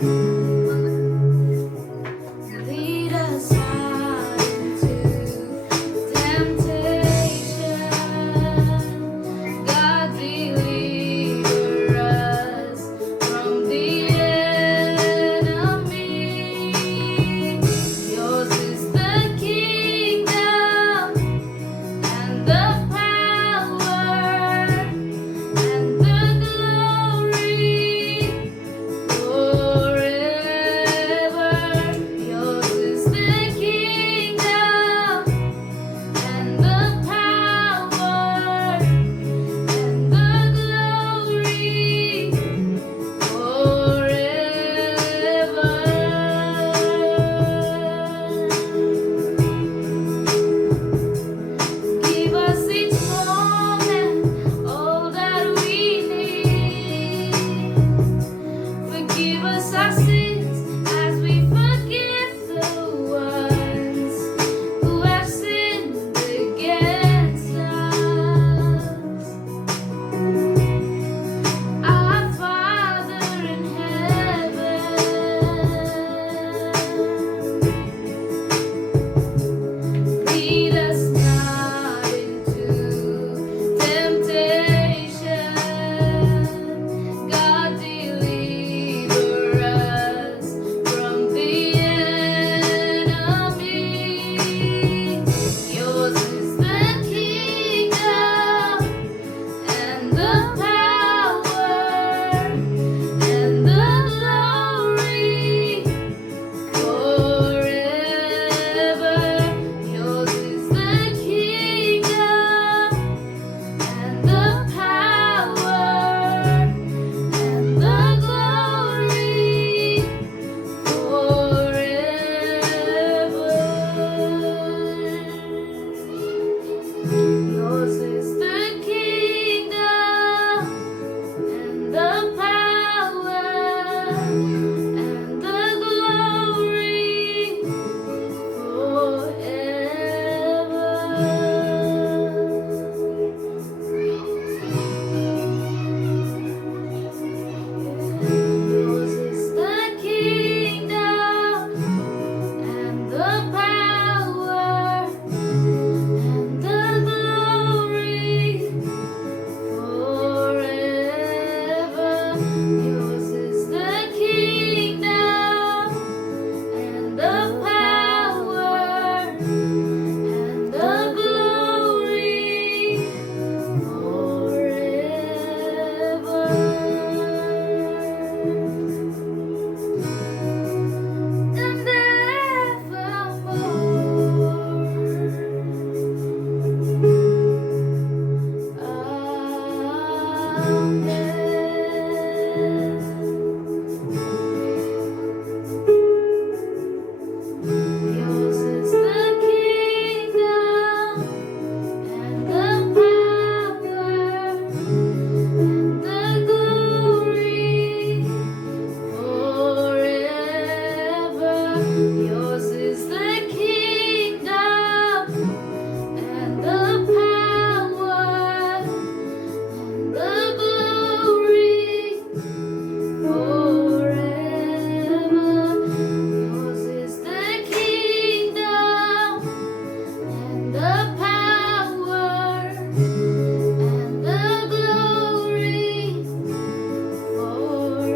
Lead us not into temptation. God, deliver us from the enemy. Yours is the kingdom and the power and the glory forever. Yours is the kingdom and the power and the glory forever. Give us each moment all that we need. Forgive us our sins as we forgive the ones who have sinned against us. Our Father in heaven, lead us not into temptation. God, deliver us from the enemy. Yours is the kingdom and the power and the glory forever. Yours is the kingdom and the power and the glory forever. Yours is the kingdom and the power and the glory forever. Yours is the kingdom and the power and the glory forever. Yours is the kingdom and the power and the glory forever and evermore. Yours is the kingdom and the power and the glory forever. Yours is the kingdom and the power and the glory forever. Yours is the kingdom and the power and the glory forever.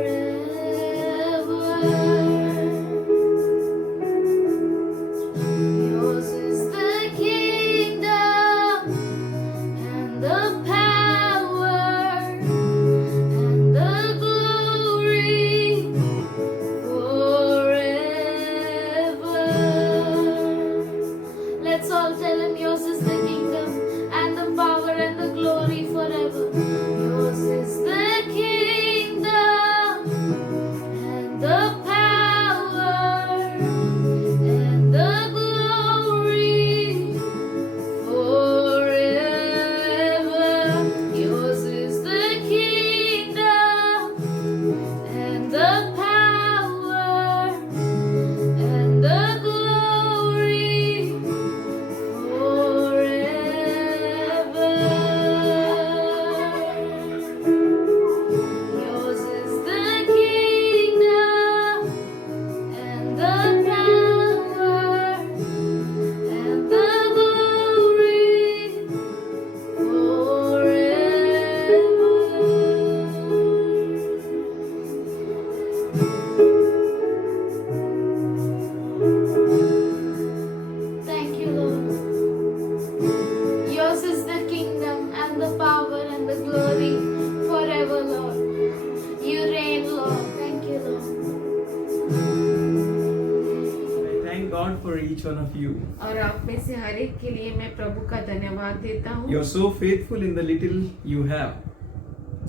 for each one of you. और आप में से हर एक के लिए मैं प्रभु का धन्यवाद देता हूँ। You're so faithful in the little you have.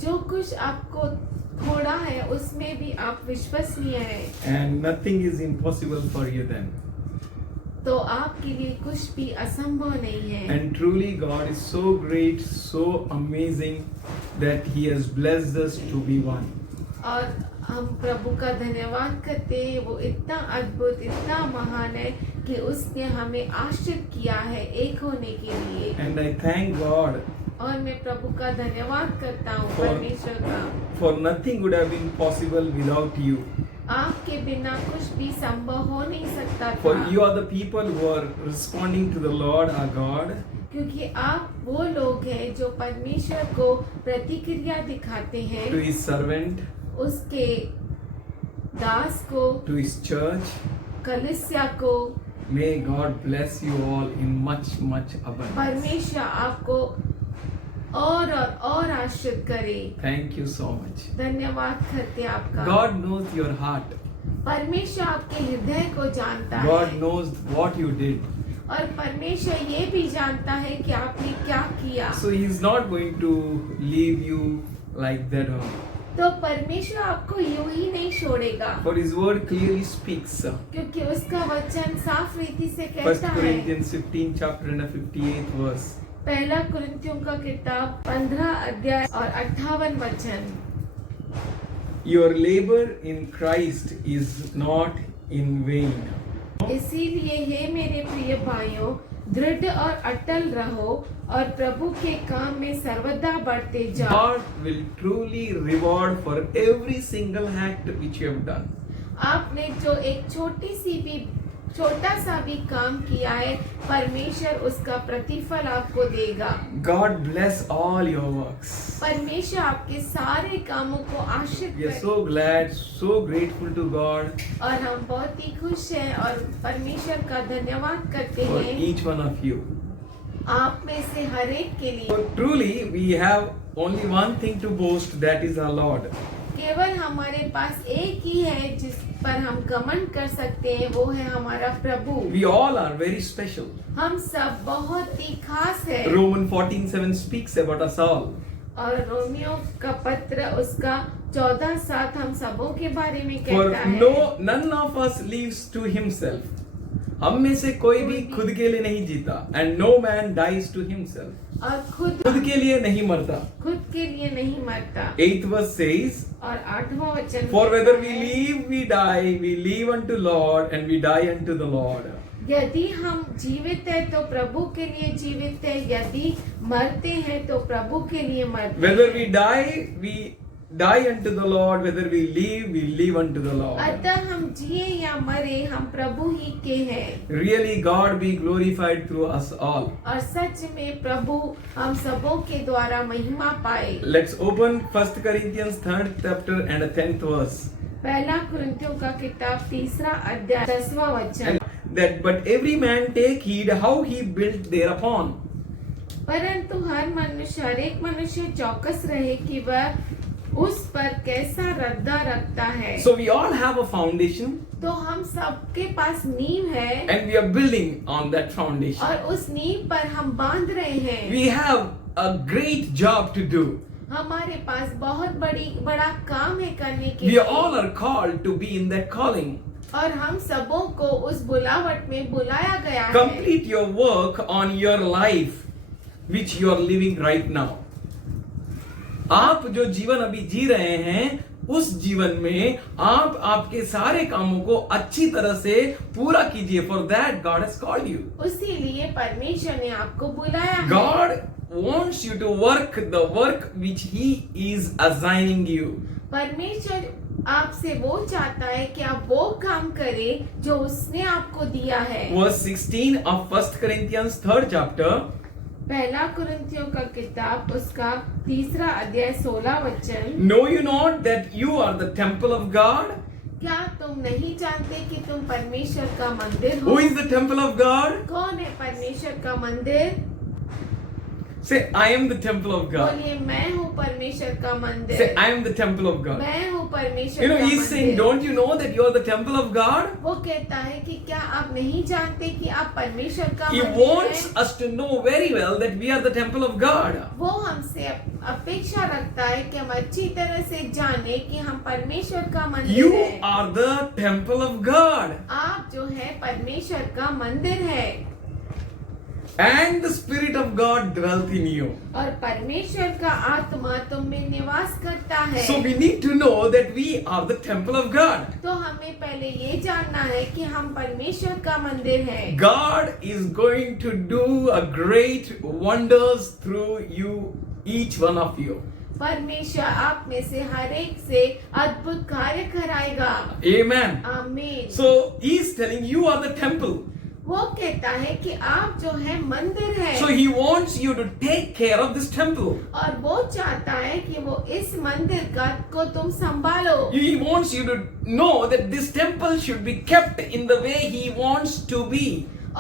जो कुछ आपको थोड़ा है उसमें भी आप विश्वसनीय है, And nothing is impossible for you then. तो आपके लिए कुछ भी असंभव नहीं है। And truly God is so great, so amazing that He has blessed us to be one. और हम प्रभु का धन्यवाद करते हैं, वो इतना अद्भुत, इतना महान है कि उसने हमें आश्रित किया है एक होने के लिए। And I thank God और मैं प्रभु का धन्यवाद करता हूँ For- परमेश्वर का। for nothing would have been possible without you. आपके बिना कुछ भी संभव हो नहीं सकता For था, you are the people who are responding to the Lord our God. क्योंकि आप वो लोग हैं जो परमेश्वर को प्रतिक्रिया दिखाते हैं, To His servant, उसके दास को, to His church. कलीसिया को। May God bless you all in much, much abundance. परमेश्वर आपको और आश्रित करे। Thank you so much. धन्यवाद करते हैं आपका। God knows your heart. परमेश्वर आपके हृदय को जानता God है, knows what you did. और परमेश्वर ये भी जानता है कि आपने क्या किया। So He is not going to leave you like that only. तो परमेश्वर आपको यूं ही नहीं छोड़ेगा, For His word clearly speaks. क्योंकि उसका वचन साफ रीति से 1 कहता है। Corinthians 15 chapter and the 58th verse. पहला कुरिन्थियों का किताब 15 अध्याय और 58 वचन। Your labor in Christ is not in vain. इसीलिए हे मेरे प्रिय भाइयों, दृढ़ और अटल रहो और प्रभु के काम में सर्वदा बढ़ते जाओ। God will truly reward for every single act which you have done. आपने जो एक छोटा सा भी काम किया है, परमेश्वर उसका प्रतिफल आपको देगा। God bless all your works. परमेश्वर आपके सारे कामों को आशीष We are करे। so glad, so grateful to God और हम बहुत ही खुश हैं और परमेश्वर का धन्यवाद करते for हैं each one of you. आप में से हर एक के लिए। So truly, we have only one thing to boast, that is our Lord. केवल हमारे पास एक ही है जिस पर हम घमंड कर सकते हैं, वो है हमारा प्रभु। We all are very special. हम सब बहुत ही खास है। Romans 14:7 speaks about us all. और रोमियो का पत्र उसका 14:7 हम सबों के बारे में For कहता है। none of us lives to himself. हम में से कोई भी खुद के लिए नहीं जीता. And no man dies to himself. और खुद के लिए नहीं मरता. खुद के लिए नहीं मरता। 8th verse says, और 8वां वचन For whether कहता we है, live, we die, we live unto Lord, and we die unto the Lord. यदि हम जीवित है तो प्रभु के लिए जीवित है, यदि मरते हैं तो प्रभु के लिए मरते Whether हैं। we die unto the Lord, whether we live unto the Lord. अतः हम जिए या मरे हम प्रभु ही के हैं। Really, God be glorified through us all. और सच में प्रभु हम सबों के द्वारा महिमा पाए। Let's open 1 Corinthians 3rd chapter and the 10th verse. पहला कुरिन्थियों का किताब 3 अध्याय 10वां वचन। That but every man take heed how he built thereupon. परंतु हर एक मनुष्य चौकस रहे कि वह उस पर कैसा रद्दा रखता है। So we all have a foundation तो हम सबके पास नींव है and we are building on that foundation. और उस नींव पर हम बांध रहे हैं। We have a great job to do. हमारे पास बहुत बड़ा काम है करने के We लिए। all are called to be in that calling. और हम सबों को उस बुलावट में बुलाया गया है। Complete your work on your life which you are living right now. आप जो जीवन अभी जी रहे हैं, उस जीवन में आप आपके सारे कामों को अच्छी तरह से पूरा कीजिए. For that God has called you. उसी लिए परमेश्वर ने आपको बुलाया है। God wants you to work the work which He is assigning you. परमेश्वर आपसे वो चाहता है कि आप वो काम करें जो उसने आपको दिया है। Verse 16 of 1 Corinthians 3rd chapter. पहला कुरिन्थियों का किताब उसका 3 अध्याय 16 वचन। Know you not that you are the temple of God? क्या तुम नहीं जानते कि तुम परमेश्वर का मंदिर हो? Who is the temple of God? कौन है परमेश्वर का मंदिर? Say, I am the temple of God. बोलिए मैं हूँ परमेश्वर का Say, मंदिर। I am the temple of God. मैं हूँ परमेश्वर You know, का he's saying, मंदिर। don't you know that you are the temple of God? वो कहता है कि क्या आप नहीं जानते कि आप परमेश्वर का He मंदिर wants हैं? us to know very well that we are the temple of God. वो हमसे अपेक्षा रखता है कि हम अच्छी तरह से जाने कि हम परमेश्वर का मंदिर You हैं। are the temple of God. आप जो है परमेश्वर का मंदिर है And the Spirit of God dwelt in you. और परमेश्वर का आत्मा तुम में निवास करता है। So we need to know that we are the temple of God. तो हमें पहले ये जानना है कि हम परमेश्वर का मंदिर है। God is going to do a great wonders through you, each one of you. परमेश्वर आप में से हर एक से अद्भुत कार्य कराएगा। Amen. आमीन। So he is telling you are the temple. वो कहता है कि आप जो है मंदिर है। So he wants you to take care of this temple. और वो चाहता है कि वो इस मंदिर का को तुम संभालो। He wants you to know that this temple should be kept in the way he wants to be.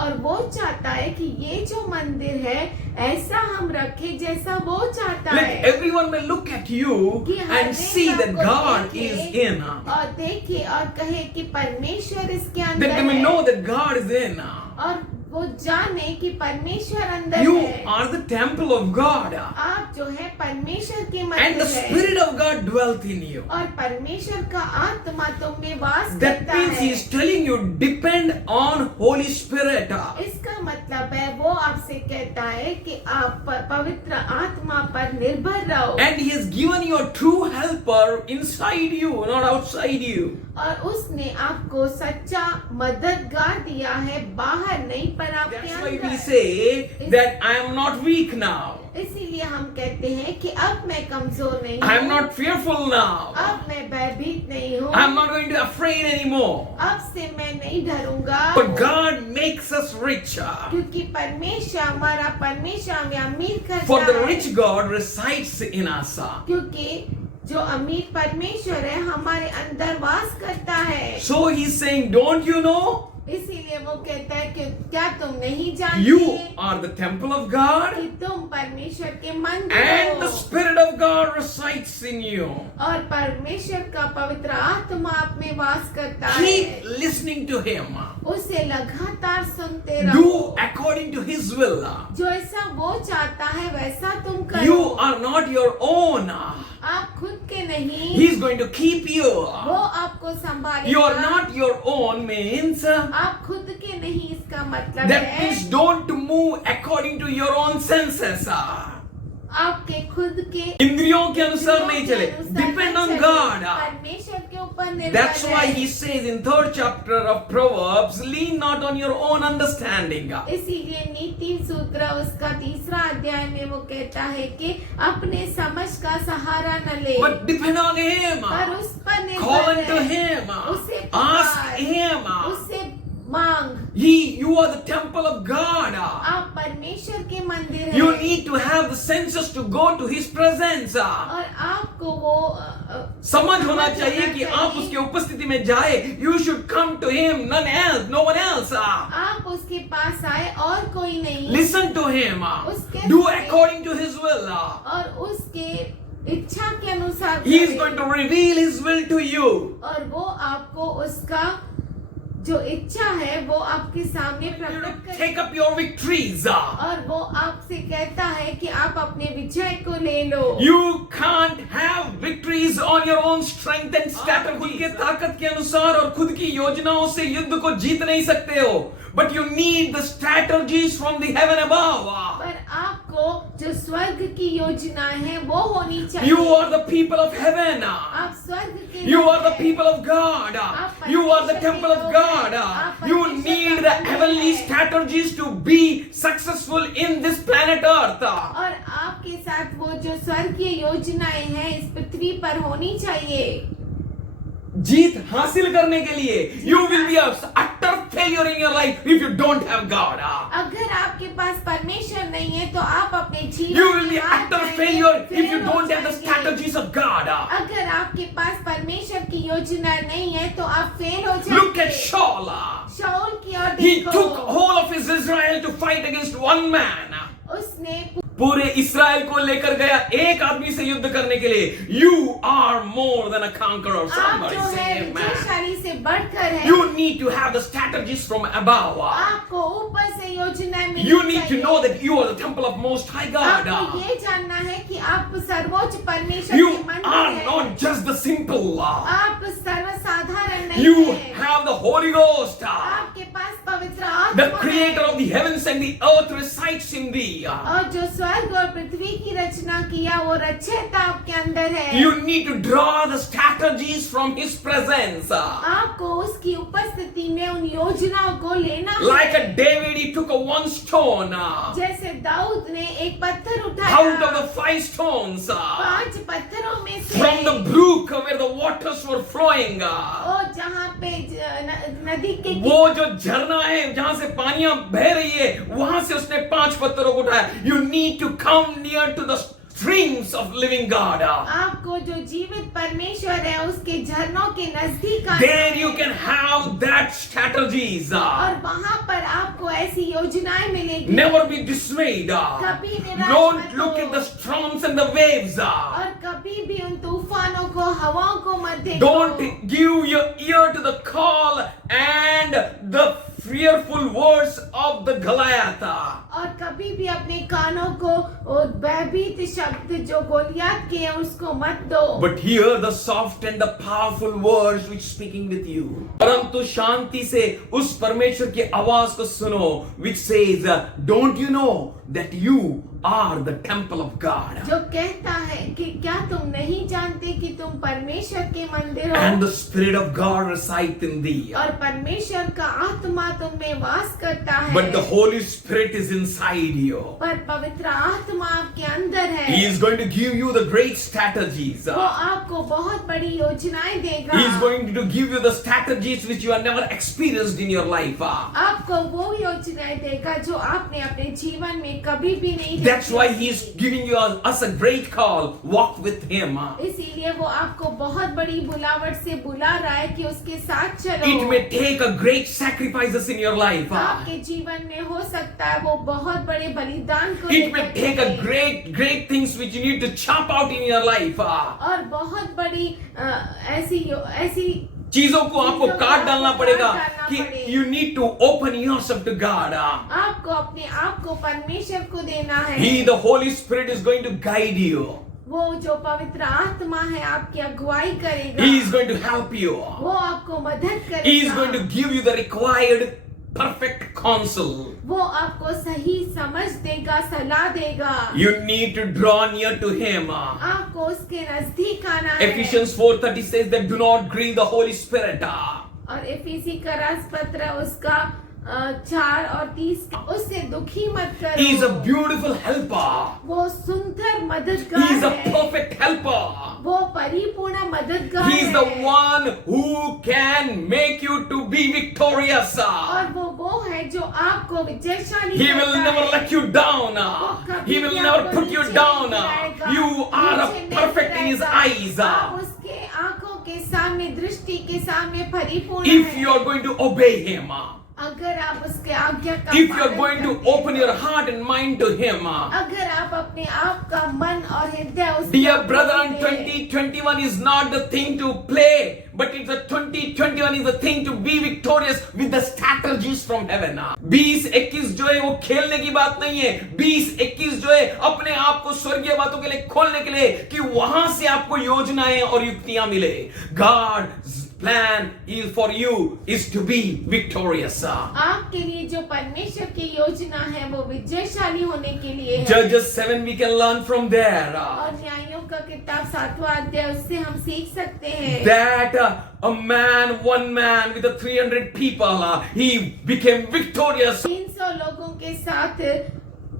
और वो चाहता है कि ये जो मंदिर है ऐसा हम रखें जैसा वो चाहता Let है। everyone may look at you कि हर and एक see that आपको God देखे is in. और देखे और कहे कि परमेश्वर इसके That अंदर they may है know that God is in. और वो जाने कि परमेश्वर अंदर You है। are the temple of God. आप जो है परमेश्वर के And मंदिर the है Spirit of God dwelt in you. और परमेश्वर का आत्मा तुम में वास That करता means he है। is telling you depend on Holy Spirit. इसका मतलब है वो आपसे कहता है कि आप पवित्र आत्मा पर निर्भर रहो And he has given you a true helper inside you, not outside you. और उसने आपको सच्चा मददगार दिया है बाहर नहीं पर आपके That's why we अंदर। say that I am not weak now. इसीलिए हम कहते हैं कि अब मैं कमजोर नहीं I am हूँ, not fearful now. अब मैं भयभीत नहीं हूँ, I am not going to be afraid anymore. अब से मैं नहीं डरूंगा। But God makes us richer. क्योंकि परमेश्वर हमारा परमेश्वर हमें अमीर करता For the है। rich God resides in us. क्योंकि जो अमीर परमेश्वर है हमारे अंदर वास करता है। So he's saying, don't you know? इसीलिए वो कहता है कि क्या तुम नहीं जानते You are the temple of God. कि तुम परमेश्वर के मंदिर And the हो Spirit of God resides in you. और परमेश्वर का पवित्र आत्मा आप में वास करता है। Keep listening to Him. उसे लगातार सुनते रहो। Do according to His will. जो ऐसा वो चाहता है वैसा तुम करो। You are not your own. आप खुद के नहीं, He is going to keep you. वो आपको संभालेगा। You are not your own means. आप खुद के नहीं, इसका मतलब That है means don't move according to your own senses. आपके खुद के इंद्रियों के अनुसार नहीं चले. इंद्रियों के अनुसार Depend न on चले, God. परमेश्वर के ऊपर निर्भर That's why है। he says in 3rd chapter of Proverbs, lean not on your own understanding. इसीलिए नीति सूत्र उसका 3रा अध्याय में वो कहता है कि अपने समझ का सहारा न ले, But depend on him. पर उस पर Call निर्भर unto रहे। him. उसे Ask पुकार, him. उससे मांग। You are the temple of God. आप परमेश्वर के मंदिर हैं You need to have the senses to go to his presence. और आपको वो समझ होना चाहिए कि आप उसके उपस्थिति में जाए. You should come to him, none else, no one else. आप उसके पास आए और कोई नहीं, Listen to him. उसके Do सुने। according to his will. और उसके इच्छा के अनुसार He is करे। going to reveal his will to you. और वो आपको उसका जो इच्छा है वो आपके सामने You प्रकट to करे take up your victories. और वो आपसे कहता है कि आप अपने विजय को ले लो। You can't have victories on your own strength and strategy. खुद के ताकत के अनुसार और खुद की योजनाओं से युद्ध को जीत नहीं सकते हो. But you need the strategies from the heaven above. पर आपको जो स्वर्ग की योजनाएं हैं वो होनी चाहिए। You are the people of heaven. आप स्वर्ग के You लोग are the हैं। people of God. You are the temple of God. You need the heavenly strategies to be successful in this planet Earth. और आपके साथ वो जो स्वर्गीय योजनाएं हैं इस पृथ्वी पर होनी चाहिए। जीत हासिल करने के लिए you will be a utter failure in your life if you don't have God. अगर आपके पास परमेश्वर नहीं है तो आप अपने जीवन You will be में हार utter जाएंगे, failure if फेल you हो don't have the जाएंगे। strategies of God. अगर आपके पास परमेश्वर की योजना नहीं है तो आप फेल हो Look at जाएंगे। Saul. शाऊल की ओर He देखो, took whole of his Israel to fight against one man. उसने पूरे इस्राएल को लेकर गया एक आदमी से युद्ध करने के लिए. You are more than a conqueror. आप Somebody जो है say amen. विजयशाली से बढ़कर है. You need to have the strategies from above. आपको ऊपर से योजनाएं मिलनी You need to चाहिए. know that you are the temple of Most High God. आपको ये जानना है कि आप सर्वोच्च परमेश्वर You के मंदिर are हैं. not just the simple. आप सर्वसाधारण नहीं You हैं. have the Holy Ghost. आपके पास पवित्र The आत्मा creator है. of the heavens and the earth resides in thee. और जो स्वर्ग और पृथ्वी की रचना किया वो रचयिता आपके अंदर है. You need to draw the strategies from his presence. आपको उसकी उपस्थिति में उन योजनाओं को लेना Like है. a David, he took a one stone जैसे दाऊद ने एक पत्थर out उठाया of the 5 stones 5 पत्थरों में से, from the brook where the waters were flowing. और जहाँ पे नदी के वो जो झरना है जहां से पानियां बह रही है वहां से उसने 5 पत्थरों को उठाया. You need to come near to the streams of living God. आपको जो जीवित परमेश्वर है उसके झरनों के नजदीक आना There है. you can have that strategies. और वहाँ पर आपको ऐसी योजनाएं मिलेगी. Never be dismayed. कभी निराश Don't मत look हो. at the storms and the waves. और कभी भी उन तूफानों को हवाओं को मत देखो. Don't give your ear to the call and the fearful words of the Goliath. और कभी भी अपने कानों को और भयभीत शब्द जो गोलियत के हैं उसको मत दो. But hear the soft and the powerful words which speaking with you. परंतु शांति से उस परमेश्वर की आवाज को सुनो which says, don't you know that you are the temple of God. जो कहता है कि क्या तुम नहीं जानते कि तुम परमेश्वर के मंदिर हो. And the Spirit of God resides in thee. और परमेश्वर का आत्मा तुम में वास करता है. But the Holy Spirit is inside you. पर पवित्र आत्मा आपके अंदर है. He is going to give you the great strategies. वो आपको बहुत बड़ी योजनाएं देगा. He is going to give you the strategies which you have never experienced in your life. आपको वो योजनाएं देगा जो आपने अपने जीवन में कभी भी नहीं देखी. That's why he is giving you us a great call. Walk with him. इसीलिए वो आपको बहुत बड़ी बुलावट से बुला रहा है कि उसके साथ चलो. It may take a great sacrifices in your life. आपके जीवन में हो सकता है वो बहुत बड़े बलिदान को It may लेकर take a चले. great things which you need to chop out in your life. और बहुत बड़ी ऐसी चीजों को आपको चीजों को काट डालना आपको पड़ेगा काट डालना कि पड़ेगा. you need to open yourself to God. आपको अपने आप को परमेश्वर को देना है. He, the Holy Spirit, is going to guide you. वो जो पवित्र आत्मा है आपकी अगुवाई करेगा. He is going to help you. वो आपको मदद करेगा. He is going to give you the required perfect counsel. वो आपको सही समझ देगा, सलाह देगा. You need to draw near to him. आपको उसके नजदीक आना है. Ephesians 4:30 says that do not grieve the Holy Spirit. और एफिसी का राजपत्र उसका 4 और 30 उससे दुखी मत करो. He is a beautiful helper. वो सुंदर मददगार He is a है. perfect helper. वो परिपूर्ण मददगार He is the है. one who can make you to be victorious. और वो है जो आपको विजयशाली He will करता never है. let you down. He will never put you down. You are a perfect in his eyes. आप उसके आंखों के सामने, दृष्टि के सामने परिपूर्ण If हैं. you are going to obey him, अगर आप उसके आज्ञा का if you are पालन going to करते open हैं, your heart and mind to him, अगर आप अपने आप का मन और हृदय उसके dear ऊपर brother, दें, 2021 is not the thing to play, but it's the 2021 is the thing to be victorious with the strategies from heaven. 20-21 जो है वो खेलने की बात नहीं है. 20-21 जो है अपने आप को स्वर्गीय बातों के लिए खोलने के लिए कि वहां से आपको योजनाएं और युक्तियां मिले. God's plan is for you is to be victorious. आपके लिए जो परमेश्वर की योजना है वो विजयशाली होने के लिए है. Judges 7 we can learn from there. और न्यायों का किताब 7वां अध्याय उससे हम सीख सकते हैं. That one man with the 300 people, he became victorious. 300 लोगों के साथ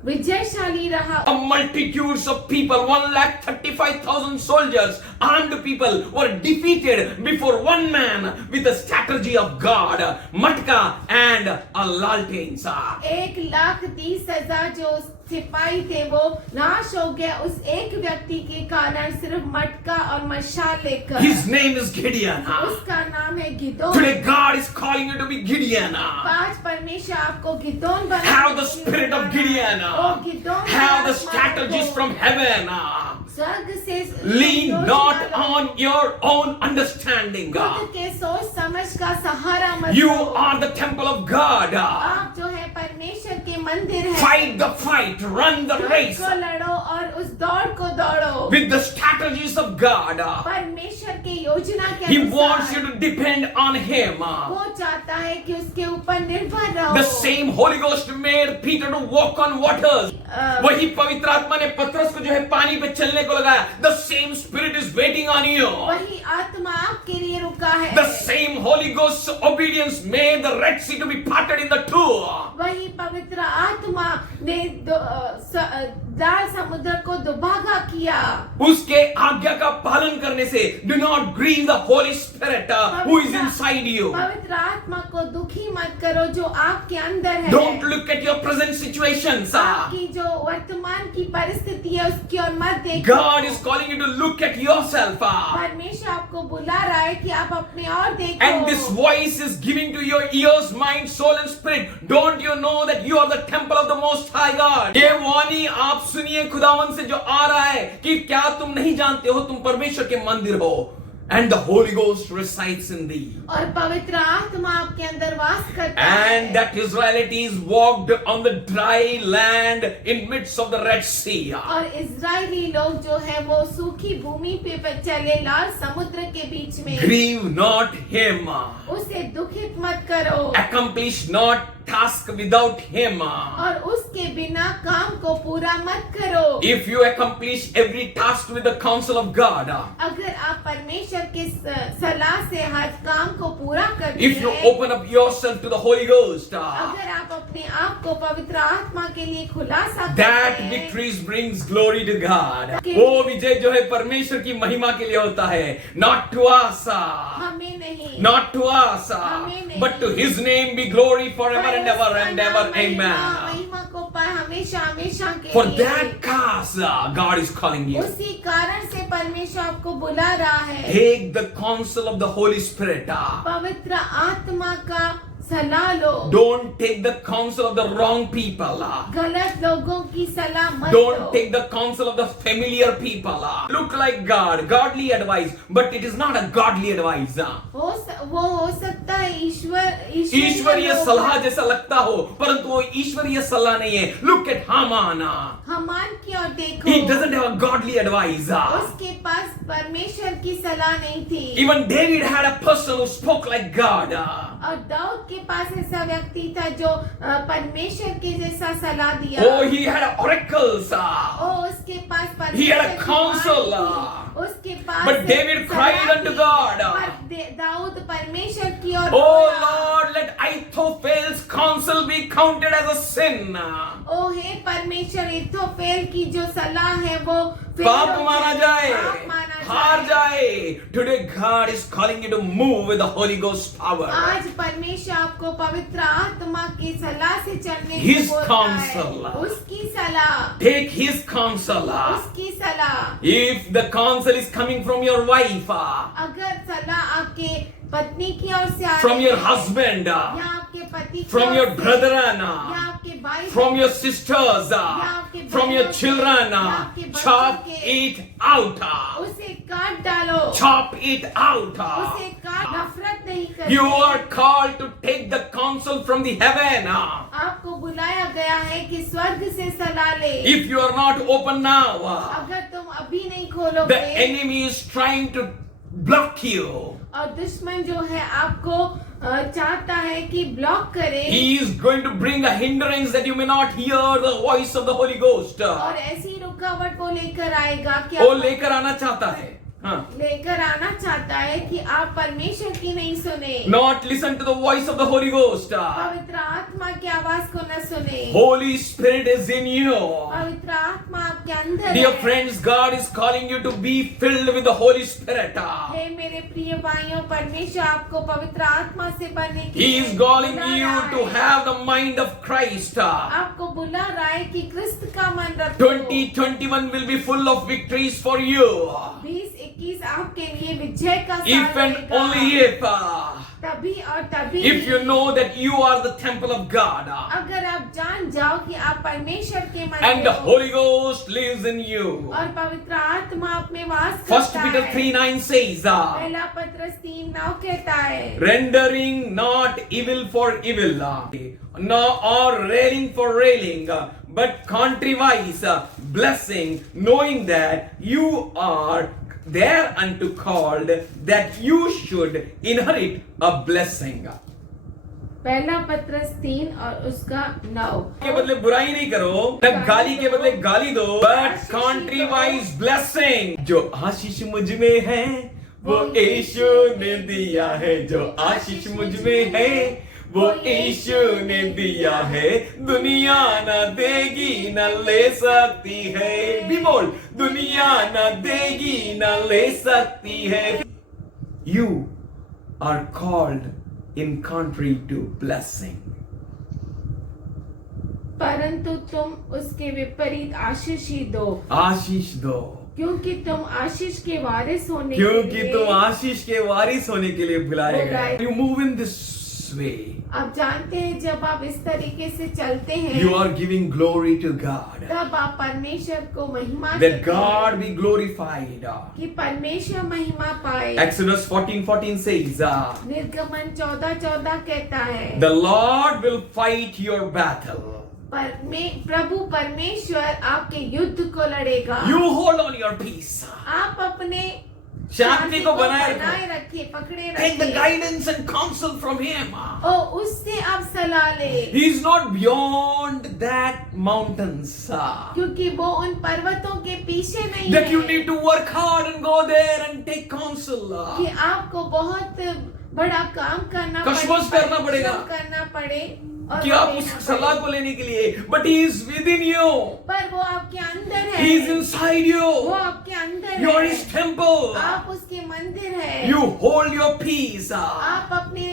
विजयशाली रहा. Multitudes of people, 135,000 soldiers, armed people were defeated before one man with the strategy of God, matka and a laltens. 1,30,000 जो सिपाही थे वो नाश हो गया उस एक व्यक्ति के कारण, सिर्फ मटका और मशाल लेकर। His name is Gideon. उसका नाम है Gideon. Today God is calling you to be Gideon. आज परमेश्वर आपको गिदोन बना। Have the spirit of Gideon. O Gideon Have the का आत्मा strategies को from heaven. स्वर्ग से Lean योजना not लो। on your own understanding. खुद के सोच समझ का सहारा मत You लो। are the temple of God. आप जो है परमेश्वर के मंदिर है। Fight the fight, run the race को लड़ो और उस दौड़ को दौड़ो with the strategies of God. परमेश्वर के योजना के He अनुसार। wants you to depend on Him. वो चाहता है कि उसके ऊपर निर्भर रहो। The same Holy Ghost made Peter to walk on waters. वही पवित्र आत्मा ने पतरस को जो है पानी पे चलने को लगाया. The same Spirit is waiting on you. वही आत्मा आपके लिए रुका है। The same Holy Ghost's obedience made the Red Sea to be parted in the two. वही पवित्र आत्मा ने लाल समुद्र को दुभागा किया। उसके आज्ञा का पालन करने से do not grieve the Holy Spirit who is inside you. पवित्र आत्मा को दुखी मत करो जो आपके अंदर है। Don't look at your present situations. आपकी जो वर्तमान की परिस्थिति है उसकी ओर मत देखो। God is calling you to look at yourself. परमेश्वर आपको बुला रहा है कि आप अपने और देखो। And this voice is giving to your ears, mind, soul and spirit. Don't you know that you are the temple of the Most High God? ये वाणी आप सुनिए खुदावन से जो आ रहा है कि क्या तुम नहीं जानते हो तुम परमेश्वर के मंदिर हो? And the Holy Ghost resides in thee. और पवित्र आत्मा आपके अंदर वास करता है। And that Israelites walked on the dry land in midst of the Red Sea. और इजरायली लोग जो है वो सूखी भूमि पे चले लाल समुद्र के बीच में। Grieve not him. उसे दुखित मत करो Accomplish not task without him. और उसके बिना काम को पूरा मत करो। If you accomplish every task with the counsel of God, अगर आप परमेश्वर के सलाह से हर काम को पूरा करते if you हैं, open up yourself to the Holy Ghost, अगर आप अपने आप को पवित्र आत्मा के लिए खुलासा that करते हैं, victories brings glory to God. वो विजय जो है परमेश्वर की महिमा के लिए होता है, not to us, हमें नहीं, not to us, हमें नहीं, but to His name be glory forever and ever पर and उसका ever. नाम Amen. महिमा को पर हमेशा हमेशा के For लिए। that cause, God is calling you. उसी कारण से परमेश्वर आपको बुला रहा है। Take the counsel of the Holy Spirit. पवित्र आत्मा का सलाह लो। Don't take the counsel of the wrong people. गलत लोगों की सलाह मत Don't लो। take the counsel of the familiar people. Look like God, godly advice, but it is not a godly advice. वो हो सकता है ईश्वरीय सलाह जैसा लगता हो, परंतु वो ईश्वरीय सलाह नहीं है. Look at Haman. हमान की ओर देखो। He doesn't have a godly advice. उसके पास परमेश्वर की सलाह नहीं थी। Even David had a person who spoke like God. और दाऊद के पास ऐसा व्यक्ति था जो परमेश्वर के जैसा सलाह दिया। Oh, he had oracles. उसके पास He had a परमेश्वर की counsel. बात थी। उसके पास But David cried सलाह unto थी। God. पर दाऊद परमेश्वर की ओर Oh बोला। Lord, let Ahithophel's counsel be counted as a sin. ओ हे परमेश्वर इथोफेल की जो सलाह है वो पाप माना जाए, पाप माना हार जाए. Today God is calling you to move with the Holy Ghost power. आज परमेश्वर आपको पवित्र आत्मा की सलाह से चलने His को बोलता counsel. है। उसकी सलाह, Take His counsel. उसकी सलाह। If the counsel is coming from your wife, अगर सलाह आपके पत्नी की ओर से आ from रही your है, husband, या आपके पति की from ओर your से, brethren, या आपके भाई from your sisters, आपके from your बहनों से, children, या आपके बच्चों chop के, it out. उसे काट डालो, Chop it out. उसे काट, नफरत नहीं करनी। You are called to take the counsel from the heaven. आपको बुलाया गया है कि स्वर्ग से सलाह ले। If you are not open now, अगर तुम अभी नहीं the खोलोगे enemy is trying to block you. और दुश्मन जो है आपको चाहता है कि ब्लॉक करे, He is going to bring a hindrance that you may not hear the voice of the Holy Ghost. और ऐसी रुकावट को लेकर आएगा कि वो आप लेकर आना चाहता है. हाँ. लेकर आना चाहता है कि आप परमेश्वर की नहीं सुने, Not listen to the voice of the Holy Ghost. पवित्र आत्मा की आवाज को न सुने। Holy Spirit is in you. पवित्र आत्मा आपके अंदर Dear है। friends, God is calling you to be filled with the Holy Spirit. हे मेरे प्रिय भाइयों, परमेश्वर आपको पवित्र आत्मा से बनने की He is calling बुला you रहा to है। have the mind of Christ. आपको बुला रहा है कि क्रिस्त का मन रखो। 2021 will be full of victories for you. 2021 आपके लिए विजय का साल If and रहेगा। only तभी और तभी if you know that you are the temple of God अगर आप जान जाओ कि आप परमेश्वर के and मंदिर the हो Holy Ghost lives in you. और पवित्र आत्मा आप में वास First करता Peter है। 3:9 says, पहला पत्रस 3:9 कहता है, rendering not evil for evil, no, or railing for railing, but contrariwise blessing, knowing that you are thereunto called, that you should inherit a blessing. पहला पत्रस 3 और उसका 9। के बदले बुराई नहीं करो, न गाली के बदले गाली दो, but contrariwise blessing. जो आशीष मुझ में है वो यीशु ने दिया है, जो आशीष मुझ में है वो यीशु ने दिया है, दुनिया न देगी न ले सकती है। भी बोल, दुनिया न देगी न ले सकती है। You are called in contrary to blessing. परंतु तुम उसके विपरीत आशीष ही दो, आशीष दो, क्योंकि तुम आशीष के वारिस होने क्योंकि के लिए तुम आशीष के वारिस होने के लिए बुलाए गए। You move in this way. आप जानते हैं जब आप इस तरीके से चलते हैं You are giving glory to God. तब आप परमेश्वर को महिमा That देते God हैं, be glorified. कि परमेश्वर महिमा पाए। Exodus 14:14 says, निर्गमन 14:14 कहता है, the Lord will fight your battle. प्रभु परमेश्वर आपके युद्ध को लड़ेगा। You hold on your peace. आप अपने शांति को बनाए बनाए रखो. रखे, पकड़े Take the रखे guidance and counsel from Him. और उससे आप सलाह ले, He is not beyond that mountains. क्योंकि वो उन पर्वतों के पीछे नहीं That you है need to work hard and go there and take counsel. कि आपको बहुत बड़ा काम करना कशमकश करना पड़ेगा। परिश्रम करना पड़े और कि वो आप लेना उस पड़े। सलाह को लेने के लिए, but He is within you. पर वो आपके अंदर है, He is inside you. वो आपके अंदर You are है, His temple. आप उसके मंदिर है। You hold your peace. आप अपने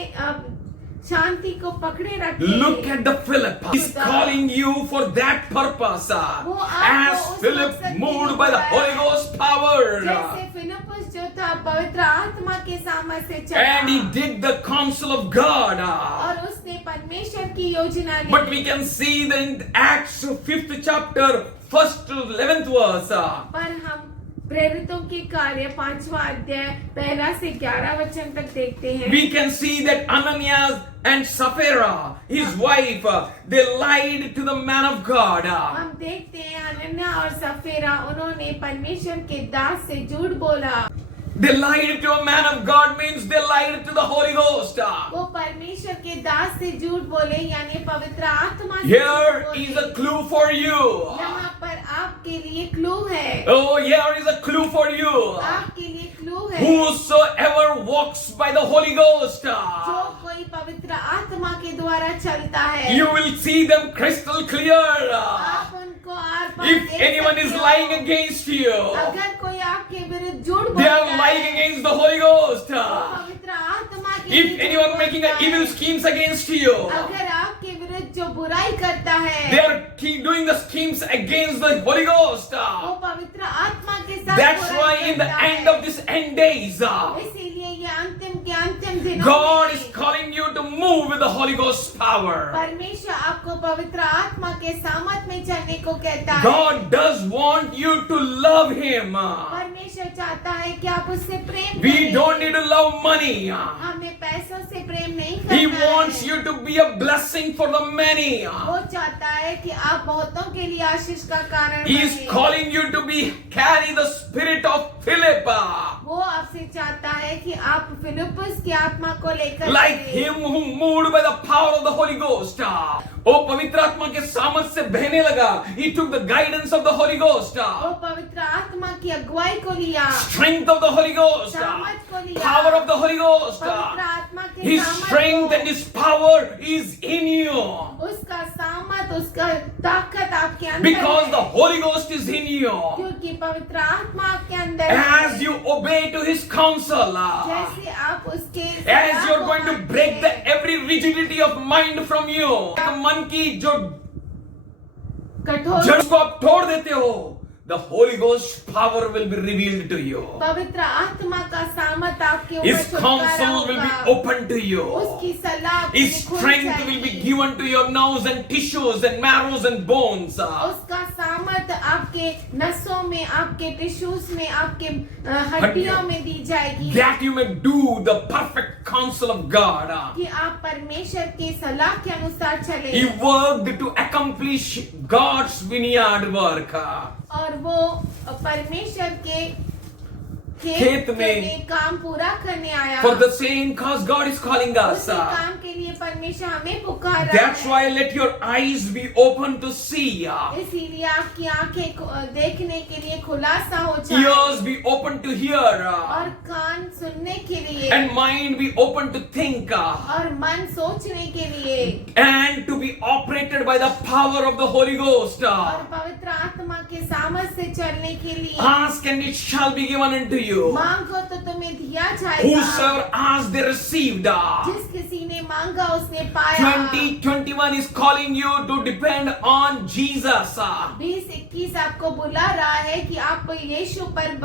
शांति को पकड़े रखिए। Look at the Philip. He's calling you for that purpose. वो आपको As उस Philip मकसद के moved लिए by the बुलाया Holy है। Ghost power. जैसे फिलिप्पुस जो था पवित्र आत्मा के सामर्थ्य से And he चला did the counsel of God. और उसने परमेश्वर की योजना ली। But we can see in Acts 5th chapter 1st to 11th verse. पर हम प्रेरितों के कार्य 5वां अध्याय 1 से 11 वचन तक देखते हैं। We can see that Ananias and Sapphira, his wife, they lied to the man of God. हम देखते हैं अनन्या और सफेरा उन्होंने परमेश्वर के दास से झूठ बोला। They lied to a man of God means they lied to the Holy Ghost. वो परमेश्वर के दास से झूठ बोले यानी पवित्र आत्मा से Here झूठ बोले। is a clue for you. यहाँ पर आपके लिए क्लू है, Oh, here is a clue for you. आपके लिए क्लू है। Whosoever walks by the Holy Ghost, जो कोई पवित्र आत्मा के द्वारा चलता है, you will see them crystal clear. आप उनको आर पार If देख anyone सकते is हो। lying against you, अगर कोई आपके विरुद्ध झूठ they बोलता are है, lying against the Holy Ghost. वो पवित्र आत्मा के If विरुद्ध anyone बोलता making a है। evil schemes against you, अगर आपके विरुद्ध जो बुराई करता है, they are doing the schemes against the Holy Ghost. वो पवित्र आत्मा के साथ That's बुराई why in the करता end है। of this end days, इसीलिए ये अंतिम के अंतिम दिनों God में is calling you to move with the Holy Ghost power. परमेश्वर आपको पवित्र आत्मा के सामर्थ में चलने को कहता है। God does want you to love Him. परमेश्वर चाहता है कि आप उससे प्रेम We करें। don't need to love money. हमें पैसों से प्रेम नहीं करना He है। wants you to be a blessing for the many. वो चाहता है कि आप बहुतों के लिए आशीष का कारण He is बनें। calling you to carry the spirit of Philip. वो आपसे चाहता है कि आप फिलिप्पुस की आत्मा को लेकर Like चलें। him who moved by the power of the Holy Ghost. वो पवित्र आत्मा के सामर्थ से बहने लगा. He took the guidance of the Holy Ghost. वो पवित्र आत्मा की अगुवाई को लिया, Strength of the Holy Ghost. सामर्थ को लिया, Power of the Holy Ghost. पवित्र आत्मा के His सामर्थ strength को, and His power is in you. उसका सामर्थ, उसका ताकत आपके अंदर Because है, the Holy Ghost is in you. क्योंकि पवित्र आत्मा आपके अंदर है। As you obey to His counsel, जैसे आप उसके as सलाह you're को going to मानते break the हैं, every rigidity of mind from you, मन की जो कठोर जड़ को आप तोड़ देते हो, the Holy Ghost power will be revealed to you. पवित्र आत्मा का सामर्थ आपके ऊपर His छुटकारा counsel will be होगा, open to you. उसकी सलाह आपके His लिए खुल strength will be जाएगी। given to your nerves and tissues and marrows and bones. उसका सामर्थ आपके नसों में, आपके टिश्यूज में, आपके हड्डियों में दी जाएगी, That you may do the perfect counsel of God. कि आप परमेश्वर की सलाह के अनुसार चले। He worked to accomplish God's vineyard work. और वो परमेश्वर के खेत में काम पूरा करने आया। For the same cause God is calling us. उसी काम के लिए परमेश्वर हमें पुकार रहा That's है। why let your eyes be open to see. इसीलिए आपकी आंखें देखने के लिए खुलासा हो जाए, Ears be open to hear. और कान सुनने के लिए, And mind be open to think. और मन सोचने के लिए, And to be operated by the power of the Holy Ghost. और पवित्र आत्मा के सामर्थ से चलने के लिए। Ask and it shall be given unto you. मांगो तो तुम्हें दिया जाएगा, Whosoever asked they received. जिस किसी ने मांगा उसने पाया। 2021 is calling you to depend on Jesus. 2021 आपको बुला रहा है कि आप यीशु पर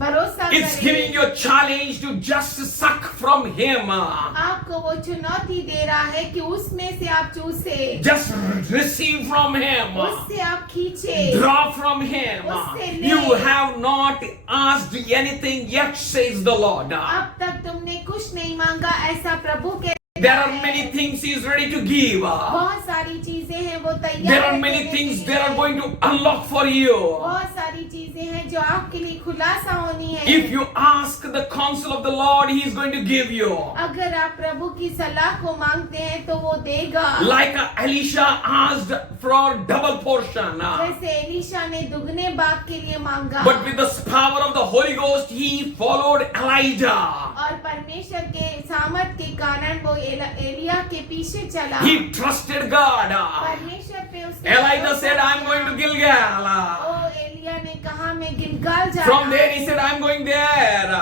भरोसा It's giving करें। you a challenge to just suck from Him. आपको वो चुनौती दे रहा है कि उसमें से आप चूसे, Just receive from Him. उससे आप खींचे, Draw from Him. उससे ले। You have not asked anything yet, says the Lord. अब तक तुमने कुछ नहीं मांगा, ऐसा प्रभु के। There are many things He is ready to give. बहुत सारी चीजें हैं वो तैयार There are है many देने के things लिए। they are going to unlock for you. बहुत सारी चीजें हैं जो आपके लिए खुलासा होनी है। If you ask the counsel of the Lord, He is going to give you. अगर आप प्रभु की सलाह को मांगते हैं तो वो देगा। Like Elisha asked for double portion. जैसे एलीशा ने दुगने बाग के लिए मांगा, But with the power of the Holy Ghost, he followed Elijah. और परमेश्वर के सामर्थ के कारण वो एलिया के पीछे चला। He trusted God. परमेश्वर पे उसने Elijah said, I'm going to Gilgal. ओ एलिया ने कहा मैं गिलगाल जा From रहा there हूँ। he said, I'm going there.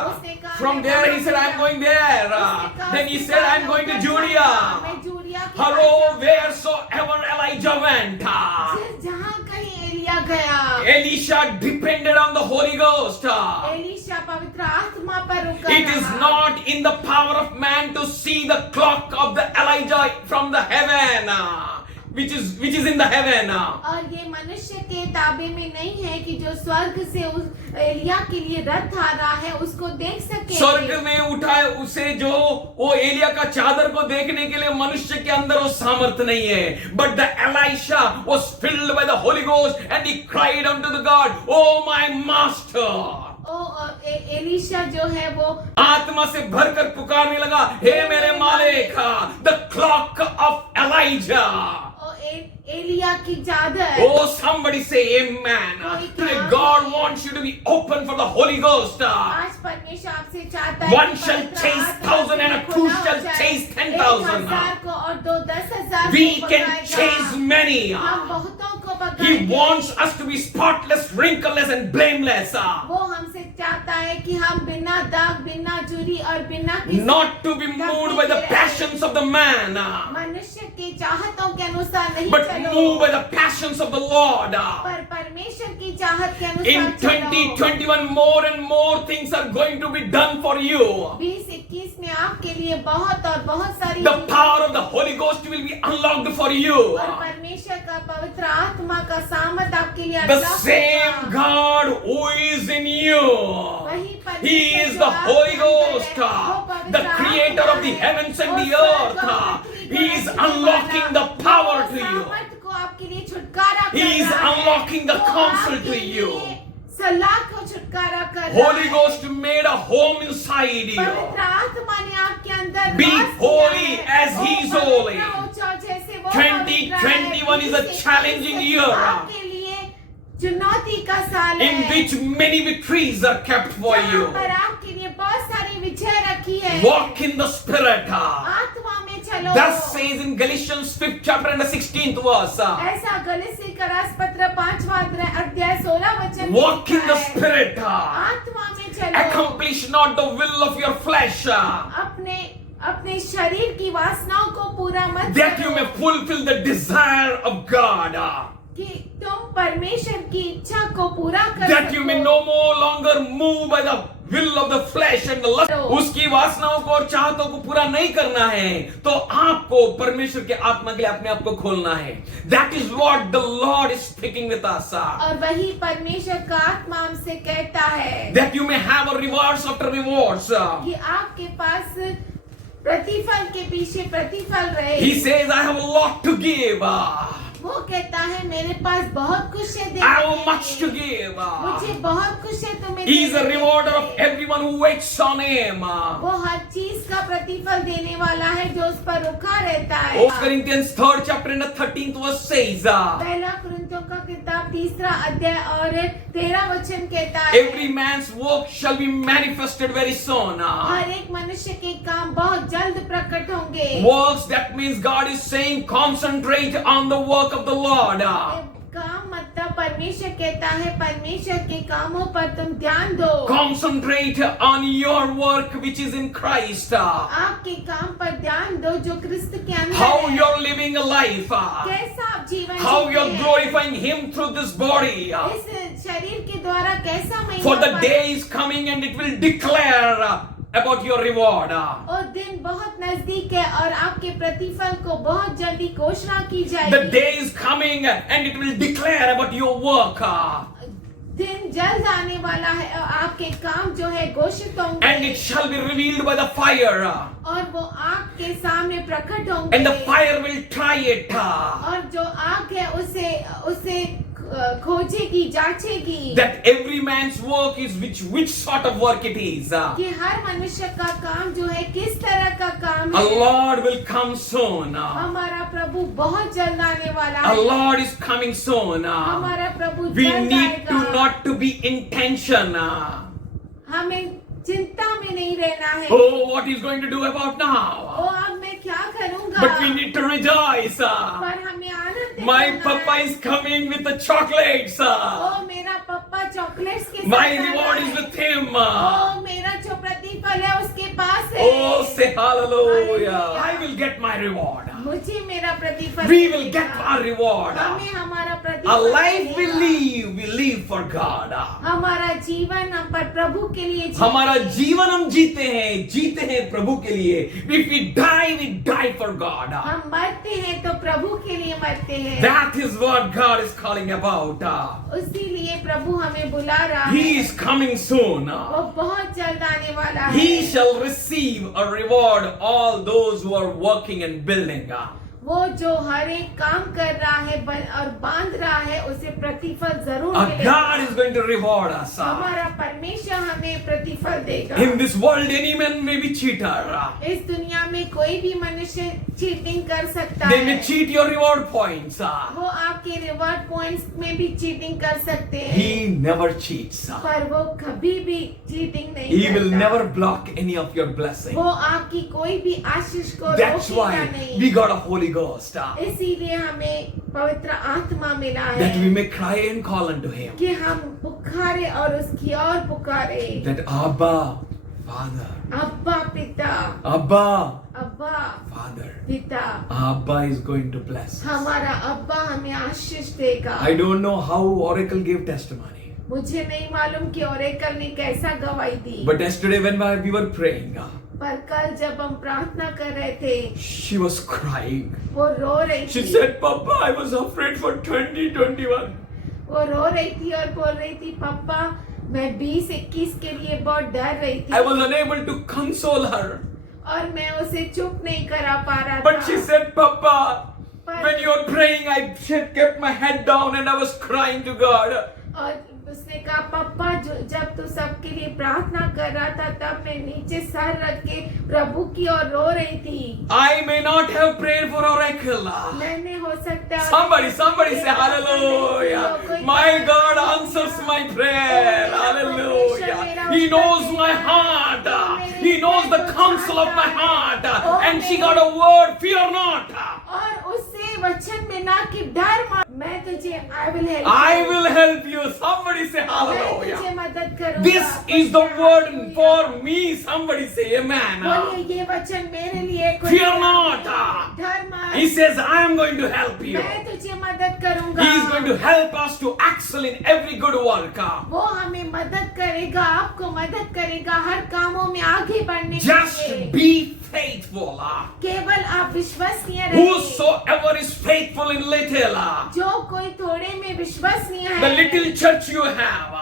From there he said, I'm going there. Then he said, I'm going to Judea. मैं जूडिया के Hello, wheresoever Elijah went. जहाँ कहीं एलिया गया, Elisha depended on the Holy Ghost. Elisha पवित्र आत्मा पर रुका It is रहा। not in the power of man to see the clock of the Elijah from the heaven, which is in the heaven. और ये मनुष्य के ताबे में नहीं है कि जो स्वर्ग से उस एलिया के लिए रथ आ रहा है उसको देख सके। स्वर्ग में उठाए उसे जो वो एलिया का चादर को देखने के लिए मनुष्य के अंदर वो सामर्थ नहीं है. But the Elisha was filled by the Holy Ghost and he cried unto the God, "Oh my master!" Elisha जो है वो आत्मा से भरकर पुकारने लगा, हे मेरे मालिक, the clock of Elijah. Elia की चादर। Oh, somebody say amen. Today God wants you to be open for the Holy Ghost. आज परमेश्वर आपसे चाहता है One कि shall पवित्र chase आत्मा 1,000 and a से two खुला हो shall जाए। chase 10,000. 1,000 को और 2 10,000 We को can पकड़ाएगा। chase many. हम बहुतों को He पकड़ेंगे। wants us to be spotless, wrinkleless and blameless. वो हमसे चाहता है कि हम बिना दाग, बिना चूरी और बिना किसी Not to be moved by the passions of the man, मनुष्य के चाहतों के अनुसार नहीं but चलो, moved by the passions of the Lord. पर परमेश्वर की चाहत के In अनुसार चलो। 2021, more and more things are going to be done for you. 2021 में आपके लिए बहुत और बहुत सारी The power of the Holy Ghost will be unlocked for you. और परमेश्वर का पवित्र आत्मा का सामर्थ आपके लिए The unlock same होगा। God who is in you. वही परमेश्वर He is जो the आपके Holy अंदर Ghost, है, वो पवित्र the creator आत्मा of the है, heavens and वो the स्वर्ग earth. और पृथ्वी को He is रचने unlocking वाला, the power वो to you. सामर्थ को आपके लिए छुटकारा He कर is रहा है, unlocking the वो counsel आपके to you. लिए सलाह को छुटकारा कर रहा Holy है। Ghost made a home inside you. पवित्र आत्मा ने आपके अंदर Be वास किया holy है। as वो he is पवित्र holy. हो जाओ जैसे वो 2021 is a challenging year. आपके लिए चुनौती का साल In है, which many victories are kept for जहाँ you. पर आपके लिए बहुत सारी विजय रखी है। Walk in the Spirit. आत्मा में चलो। Thus says in Galatians 5th chapter and the 16th verse. ऐसा गलती का राजपत्र 5वां अध्याय 16 वचन में Walk in लिखा the है। Spirit. आत्मा में चलो। Accomplish not the will of your flesh, अपने शरीर की वासनाओं को पूरा मत that you करो, may fulfill the desire of God, कि तुम परमेश्वर की इच्छा को पूरा कर that you may सको। no more longer move by the will of the flesh and the lust. उसकी वासनाओं को और चाहतों को पूरा नहीं करना है, तो आपको परमेश्वर के आत्मा के लिए अपने आप को खोलना है. That is what the Lord is speaking with us. और वही परमेश्वर का आत्मा हमसे कहता है That you may have a rewards after rewards. कि आपके पास प्रतिफल के पीछे प्रतिफल रहे। He says, I have a lot to give. वो कहता है मेरे पास बहुत कुछ है I देने have के much to लिए। give. मुझे बहुत कुछ है तुम्हें He is a देने के rewarder लिए। of everyone who waits on him. वो हर चीज का प्रतिफल देने वाला है जो उस पर रुका रहता है। 1 Corinthians 3rd chapter and the 13th verse says, पहला कुरिन्थियों का किताब 3रा अध्याय और 13 वचन कहता है every man's work shall be manifested very soon. हर एक मनुष्य के काम बहुत जल्द प्रकट होंगे। Works, that means God is saying concentrate on the work of the Lord. काम मतलब परमेश्वर कहता है परमेश्वर के कामों पर तुम ध्यान दो। Concentrate on your work which is in Christ. आपके काम पर ध्यान दो जो क्रिस्त के अंदर How है। you're living a life. कैसा आप जीवन How जीते you're हैं। glorifying Him through this body. इस शरीर के द्वारा कैसा For the महिमा day is coming and it will declare about your reward. और दिन बहुत नजदीक है और आपके प्रतिफल को बहुत जल्दी घोषणा की The जाएगी। day is coming and it will declare about your work. दिन जल्द आने वाला है और आपके काम जो है घोषित होंगे And it shall be revealed by the fire. और वो आग के सामने प्रकट होंगे And the fire will try it. और जो आग है उसे खोजेगी जांचेगी That every man's work is which sort of work it is. कि हर मनुष्य का काम जो है किस तरह का काम A है। Lord will come soon. हमारा प्रभु बहुत जल्द आने वाला A है। Lord is coming soon. हमारा प्रभु We जल्द need to आएगा। not to be in tension. हमें चिंता में नहीं रहना है। Oh, what he's going to do about ओ now? अब मैं क्या करूँगा? But we need to rejoice. पर हमें आनंद My करना papa है। is coming with the chocolates. ओ मेरा पप्पा चॉकलेट्स के साथ My आना reward है। is with him. ओ मेरा जो प्रतिफल है उसके पास है। Oh, say hallelujah. Hallelujah. I will get my reward. मुझे मेरा प्रतिफल We will मिलेगा। get our reward. हमें हमारा A प्रतिफल life we मिलेगा। live for God. हमारा जीवन हम पर प्रभु के लिए जीते हमारा हैं। जीवन हम जीते हैं प्रभु के लिए. If we die for God. हम मरते हैं तो प्रभु के लिए मरते हैं। That is what God is calling about. इसीलिए प्रभु हमें बुला रहा He है। is coming soon. वो बहुत जल्द आने वाला है। He shall receive a reward all those who are working and building. वो जो हर एक काम कर रहा है और बांध रहा है उसे प्रतिफल जरूर Our मिलेगा। God is going to reward us. हमारा परमेश्वर हमें प्रतिफल देगा। In this world, any man may be cheater. इस दुनिया में कोई भी मनुष्य चीटिंग कर सकता They है। may cheat your reward points. वो आपके रिवॉर्ड पॉइंट्स में भी चीटिंग कर सकते हैं। He never cheats. पर वो कभी भी चीटिंग नहीं He will करता। never block any of your blessing. वो आपकी कोई भी आशीष को That's रोकेगा why नहीं। we got a Holy Ghost. इसीलिए हमें पवित्र आत्मा मिला है That we may cry and call unto Him. कि हम पुकारे और उसकी और पुकारे। That Abba, Father. अब्बा पिता, Abba, अब्बा Father. पिता, Abba is going to bless us. हमारा अब्बा हमें आशीष देगा। I don't know how Oracle gave testimony. मुझे नहीं मालूम कि ओरेकल ने कैसा गवाही दी, But yesterday when we were praying, पर कल जब हम प्रार्थना कर रहे थे she was crying. वो रो रही She थी। said, Papa, I was afraid for 2021. वो रो रही थी और बोल रही थी पापा मैं 2021 के लिए बहुत डर रही थी I was unable to console her. और मैं उसे चुप नहीं करा पा रहा But था। she said, Papa, पर- when you were praying, I kept my head down and I was crying to God. और उसने कहा पप्पा जब तू सबके लिए प्रार्थना कर रहा था तब मैं नीचे सर रख के प्रभु की ओर रो रही थी। I may not have prayed for oracle. मैंने हो सकता है Somebody say hallelujah. My God answers my prayer. Hallelujah. He knows my heart. He knows the counsel of my heart. And she got a word, fear not. और उससे वचन में ना कि डर मत, मैं तुझे I will help you. Somebody say मैं hallelujah. तुझे मदद करूंगा। This is the word for me. Somebody say amen. बोलिए ये वचन मेरे लिए कुछ Fear not. डर मत, He says, I am going to help you. मैं तुझे मदद करूंगा। He is going to help us to excel in every good work. वो हमें मदद करेगा, आपको मदद करेगा हर कामों में आगे बढ़ने के Just लिए। be faithful. केवल आप विश्वसनीय रहिए। Whosoever is faithful in little, जो कोई थोड़े में विश्वसनीय the है, little church you have,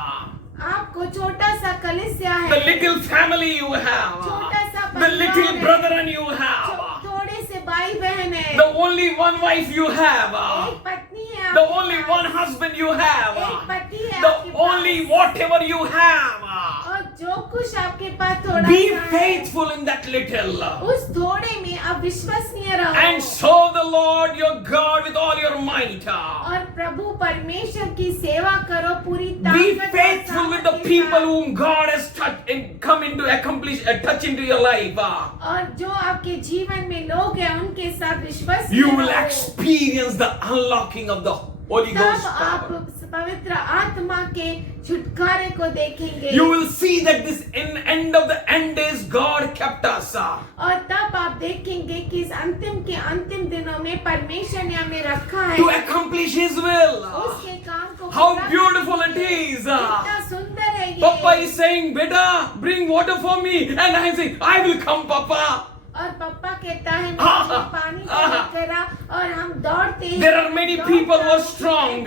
आपको छोटा सा कलीसिया the है, little family you have, छोटा सा the परिवार little है, brethren you have, थोड़े से भाई बहन है, the only one wife you have, एक पत्नी है, the आपके only पास, one husband you एक have, पति है the आपके only पास, whatever you have. और जो कुछ आपके पास थोड़ा Be सा है, faithful in that little. उस थोड़े में आप विश्वसनीय रहो And serve the Lord your God with all your might. और प्रभु परमेश्वर की सेवा करो पूरी Be ताकत और faithful with the सामर्थ्य के people साथ। whom God has touched and come into accomplish touch into your life. और जो आपके जीवन में लोग हैं उनके साथ विश्वसनीय You will रहो। experience the unlocking of the Holy तब Ghost आप power. पवित्र आत्मा के छुटकारे को देखेंगे You will see that this in end of the end days God kept us. और तब आप देखेंगे कि इस अंतिम के अंतिम दिनों में परमेश्वर ने हमें रखा है To accomplish His will. उसके काम को How पूरा beautiful करने it के लिए। is. कितना सुंदर है ये। Papa is saying, Beta, bring water for me. And I am saying, I will come, Papa. और पापा कहता है मुझे पानी लेकर आ और हम दौड़ते हैं। There are many people who are strong.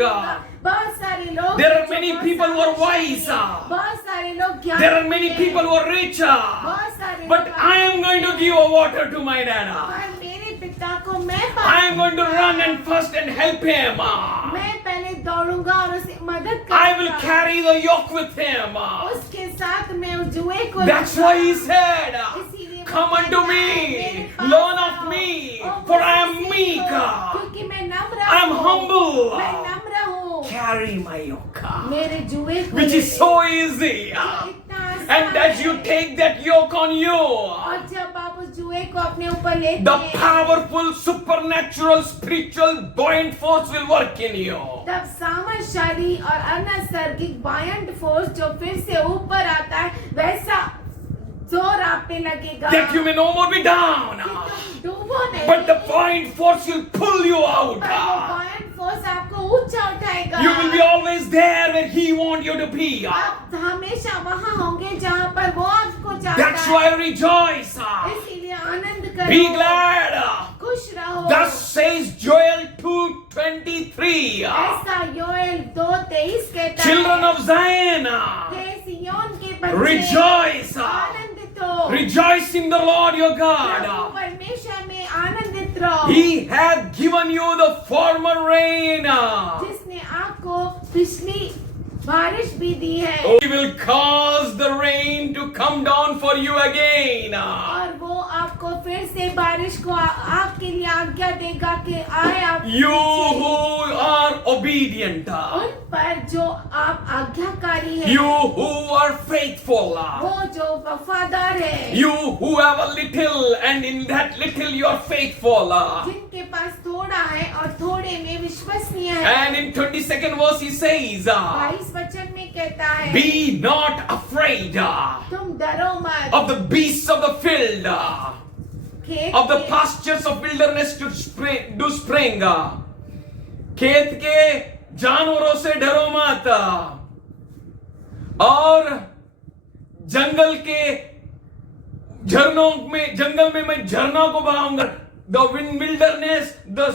बहुत सारे लोग There are many people who are wise. बहुत सारे लोग ज्ञानी There are many हैं। people who are rich. बहुत सारे But लोग I am going to give a water to my dad. पर मेरे पिता को मैं I am going to run and first and help him. मैं पहले दौड़ूंगा और उसे मदद I will करूंगा। carry the yoke with him. उसके साथ मैं उस जुए को That's लूंगा। why he said, इसीलिए वो Come unto कहता है, me, मेरे पास learn आओ, of me, और for मुझसे I am सीखो, meek. क्योंकि मैं नम्र I am हूँ। humble. मैं नम्र हूँ। Carry my yoke, मेरे जुए को which ले is ले। so easy. ये इतना आसान And as you है। take that yoke on you, और जब आप उस जुए को अपने ऊपर लेते the हैं, powerful, supernatural, spiritual, buoyant force will work in you. तब सामर्थशाली और अनैसर्गिक बायंट फोर्स जो फिर से ऊपर आता है वैसा जोर आप पे लगेगा That you may no more be down. कि तुम डूबो नहीं, But the buoyant force will pull you पर out. वो बायंट फोर्स आपको ऊंचा उठाएगा। You will be always there where He wants you to be. आप हमेशा वहाँ होंगे जहाँ पर वो आपको चाहता That's है। why rejoice. इसीलिए आनंद करो, Be glad. खुश रहो। Thus says Joel 2:23. ऐसा योएल 2:23 कहता Children है, of Zion, हे सिय्योन के बच्चे, rejoice. आनंदित हो, Rejoice in the Lord your प्रभु God. परमेश्वर में आनंदित रहो, He hath given you the former rain. जिसने आपको पिछली बारिश भी दी है He will cause the rain to come down for you again. और वो आपको फिर से बारिश को आपके लिए आज्ञा देगा कि आए आप You who are obedient. उन पर जो आप आज्ञाकारी है, You who are faithful. वो जो वफादार है, You who have a little and in that little you are faithful. जिनके पास थोड़ा है और थोड़े में विश्वसनीय है। And in 22nd verse he says, 22 वचन में कहता है, Be not afraid तुम डरो मत, of the beasts of the field, खेत of the के- pastures of wilderness to spring. खेत के जानवरों से डरो मत और जंगल के झरनों में जंगल में मैं झरनों को बहाऊंगा. The wilderness, the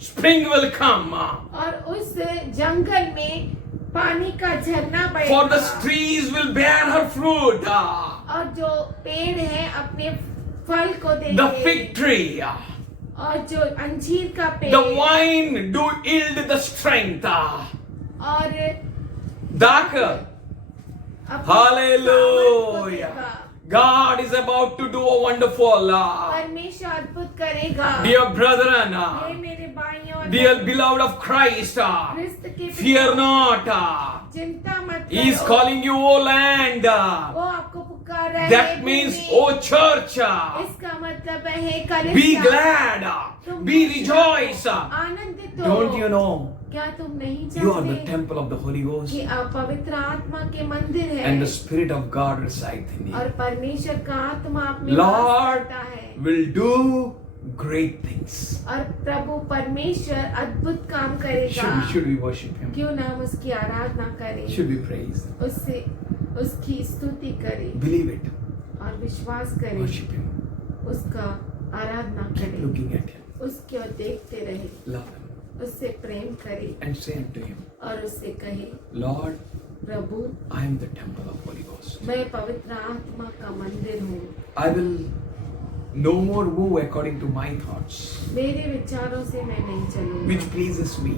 spring will come. और उस जंगल में पानी का झरना For the बहेगा trees will bear her fruit. और जो पेड़ है अपने फल को The देंगे fig tree, और जो अंजीर का पेड़ the wine do yield the strength. और दाकर अपनी Hallelujah. सामर्थ को देगा। God is about to do a wonderful, परमेश्वर अद्भुत करेगा। dear brethren, हे मेरे भाइयों और dear beloved of Christ, क्रिस्त के fear not. चिंता मत He is करो। calling you, O land. वो आपको पुकार रहे That हैं means, भूमि। O church, इसका मतलब है कलिसिया। be glad, तुम be rejoice. आनंदित हो। Don't you know? क्या तुम नहीं You are the जानते temple of the Holy Ghost, कि आप पवित्र आत्मा के मंदिर है and the Spirit of God resides in you. और परमेश्वर का आत्मा आप में Lord वास करता है will do great things. और प्रभु परमेश्वर अद्भुत काम करेगा। Should we worship Him? क्यों ना हम उसकी आराधना करें, Should we praise? उससे उसकी स्तुति करें Believe it. और विश्वास करें, Worship Him. उसका आराधना Keep करें, looking at Him. उसकी ओर देखते रहे, Love Him. उससे प्रेम करें And say unto Him, और उससे कहे, Lord, प्रभु I am the temple of Holy Ghost. मैं पवित्र आत्मा का मंदिर हूँ। I will no more move according to my thoughts, मेरे विचारों से मैं नहीं which चलूंगा pleases me,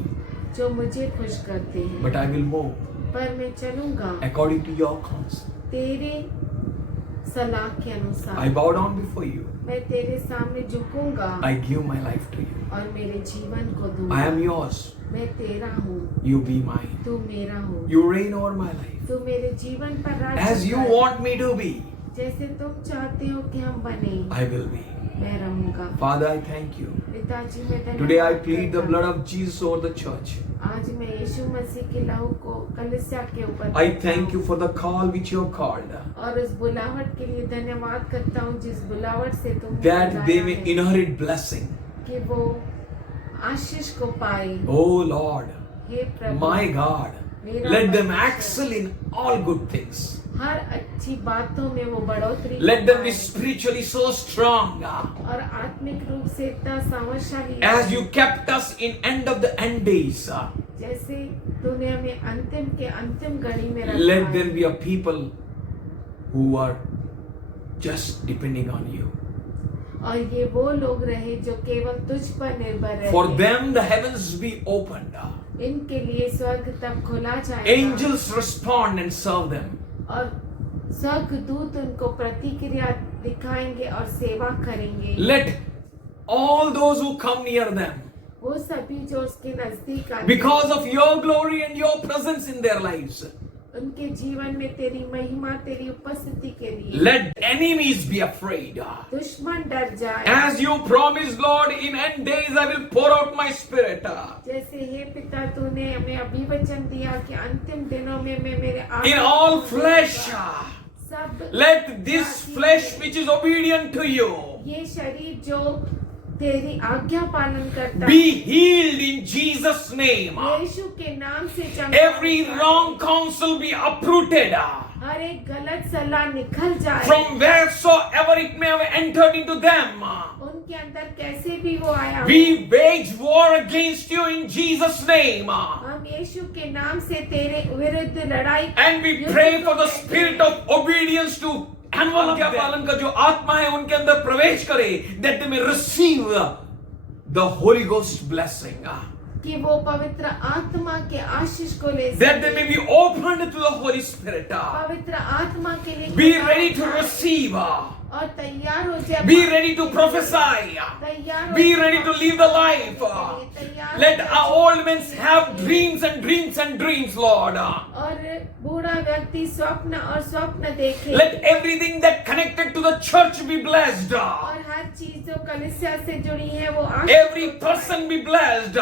जो मुझे खुश करते हैं, but I will move पर मैं चलूंगा according to your counsel. तेरे सलाह के I अनुसार। bow down before you. मैं तेरे सामने झुकूंगा I give my life to you. और मेरे जीवन को I दूंगा। am yours. मैं तेरा हूँ, You be mine. तू मेरा हो। You reign over my life तू मेरे जीवन पर राज्य as you कर। want me to be. जैसे तुम चाहते हो कि हम बने, I will be. मैं रहूंगा। Father, I thank you. पिताजी मैं धन्यवाद Today I plead the करता blood हूँ। of Jesus over the church. आज मैं यीशु मसीह के लहू को कलीसिया के ऊपर I करता thank हूँ। you for the call which you have called, और उस बुलावट के लिए धन्यवाद करता हूँ जिस बुलावट से तुम that they may inherit blessing. कि वो आशीष को पाए। Oh Lord, hey Prabhu, my God, मेरा let them परमेश्वर, excel in all good things. हर अच्छी बातों में वो बढ़ोतरी Let them be पाए। spiritually so strong और आत्मिक रूप से इतना सामर्थ्यशाली as you kept us in end of the end days. जैसे तूने हमें अंतिम के अंतिम घड़ी में रखा Let है। them be a people who are just depending on you. और ये वो लोग रहे जो केवल तुझ पर निर्भर रहे। For them the heavens be opened. इनके लिए स्वर्ग तब खुला जाएगा Angels respond and serve them. और स्वर्गदूत उनको प्रतिक्रिया दिखाएंगे और सेवा करेंगे। Let all those who come near them, वो सभी जो उसके नजदीक आए because of your glory and your presence in their lives, उनके जीवन में तेरी महिमा, तेरी उपस्थिति के लिए let enemies be afraid. दुश्मन डर जाए। As you promised, Lord, in end days I will pour out my spirit. जैसे हे पिता तूने हमें अभिवचन दिया कि अंतिम दिनों में मैं मेरे In आत्मा all को flesh, दूंगा। सब let this flesh which is obedient to you ये शरीर जो तेरी आज्ञा पालन करता be healed in Jesus' name. यीशु के नाम से चंगा Every हो जाए। wrong counsel be uprooted हर एक गलत सलाह निकल जाए। from wheresoever it may have entered into them. उनके अंदर कैसे भी वो आया हो। We wage war against you in Jesus' name. हम यीशु के नाम से तेरे विरुद्ध लड़ाई And we pray for the spirit of obedience to आज्ञा पालन का जो आत्मा है उनके अंदर प्रवेश करे, that they may receive the Holy Ghost blessing, कि वो पवित्र आत्मा के आशीष को ले that they सके। may be opened to the Holy Spirit. पवित्र आत्मा के लिए Be खुदा ready to जाए receive. और तैयार हो जाए। Be ready to prophesy. तैयार हो Be जाए। ready to live the life. तैयार Let हो our जाए। old men have dreams and dreams and dreams, Lord. और बूढ़ा व्यक्ति स्वप्न और स्वप्न देखे। Let everything that connected to the church be blessed. और हर चीज जो कलीसिया से जुड़ी है वो Every person be blessed.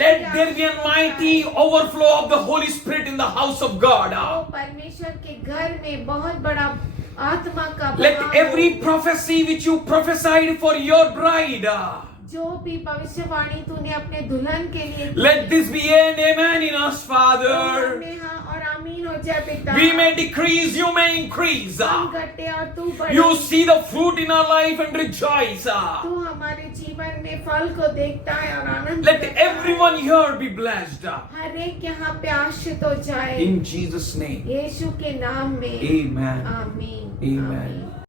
Let there be a mighty overflow of the Holy Spirit in the house of God. वो परमेश्वर के घर में बहुत बड़ा आत्मा का Let बहाव every हो। prophecy which you prophesied for your bride, जो भी भविष्यवाणी तूने अपने दुल्हन के लिए की, let this be an amen in us, Father. में हाँ और आमीन हो जाए पिता। We may decrease, you may increase. हम घटे और तू बढ़े। You see the fruit in our life and rejoice. तू हमारे जीवन में फल को देखता है और आनंद Let करता है। everyone here be blessed. हर एक यहाँ पे आश्रित हो जाए In Jesus' name. यीशु के नाम में Amen. आमीन Amen. आमीन।